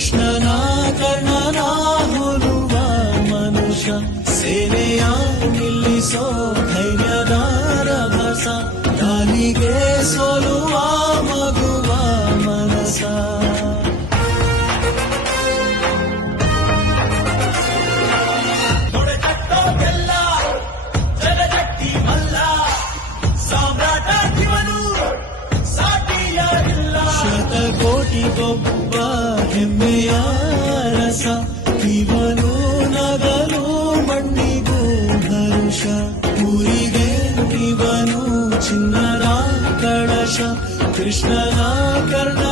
ಕೃಷ್ಣನ ಕರ್ಣನ ಹೋಲುವ ಮನುಷ್ಯ ಸೇನೆಯ ನಿಲ್ಲಿಸೋ ಧೈರ್ಯದ ರಭಸ ಗಾಲಿಗೆ ಸೋಲುವ ಮಗುವ ಮನಸ ಶತಕೋಟಿಗೊಬ್ಬ ಹೆಮ್ಮೆಯ ರಸ ಇವನು ನಗಲು ಮಣ್ಣಿಗೂ ಹರುಷ ಊರಿಗೆ ಇವನು ಚಿನ್ನದ ಕಳಶ ಕೃಷ್ಣನ ಕರ್ಣ